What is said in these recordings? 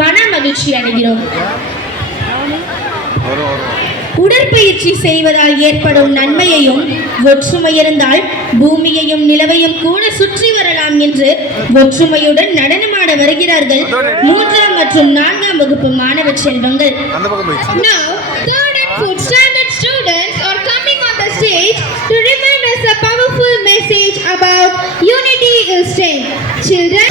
மன மகிழ்ச்சி அடைகிறோம். உடற்பயிற்சி செய்வதால் ஏற்படும் நன்மையையும், ஒற்றுமை இருந்தால் பூமியையும் நிலவையும் கூட சுற்றி வரலாம் என்று ஒற்றுமையுடன் நடனமாட வருகிறார்கள் 3ஆம் மற்றும் 4ஆம் வகுப்பு மாணவ செல்வங்கள். Now, 3rd and 4th standard students are coming on the stage to remind us a powerful message about unity is strength. Children,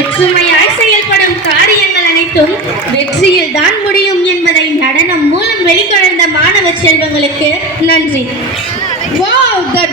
ஒற்றுமையாய் செயல்படும் காரியங்கள் அனைத்தும் வெற்றியில் தான் முடியும் என்பதை நடனம் மூலம் வெளிக்கொணர்ந்த மாணவ செல்வங்களுக்கு நன்றி. wow, that